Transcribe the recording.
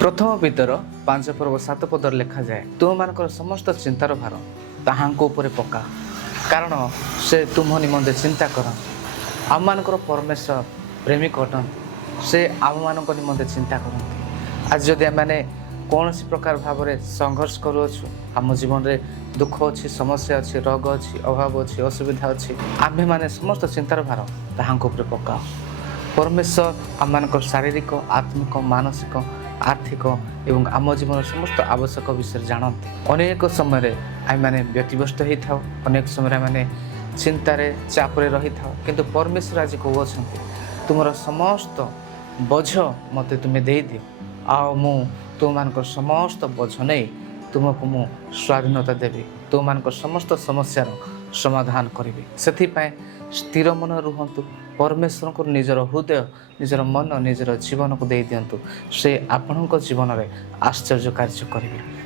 प्रथम विदर 5 पर्व 7 पदर लिखा जाए तुम समस्त चिंतार भार ताहांको उपरे पका कारण से तुम निमंते चिंता कर आम मानकर परमेश्वर प्रेमिक अटन से आम मान निमंते चिंता करते। आज जदि आम कौन प्रकार भाव में संघर्ष करुच्छू आम जीवन में दुख अच्छी समस्या अच्छी रोग अच्छी अभाव अच्छी असुविधा अच्छी आम्भे माने समस्त चिंतार भार ताहांको उपरे पकाओ। परमेश्वर आम मानकर शारीरिक आत्मिक मानसिक आर्थिक एवं आम जीवन समस्त आवश्यक विषय जानते। अनेक समय आम मैंने व्यतिव्यस्त होता था, अनेक समय मैंने चिंतार चापरे रही था, किंतु परमेश्वर आज कहते तुम समस्त बोझ मत तुम्हें दे दियो आओ मु तुम मान समस्त बोझ नहीं तुमको मु स्वाधीनता देवी तुम मान समस्त समस्यार समाधान करी से स्थिर मन रुहतु परमेश्वर को निजर हृदय निजर मन निजर जीवन को दे दिंतु से आपण जीवन में आश्चर्य कार्य करेंगे।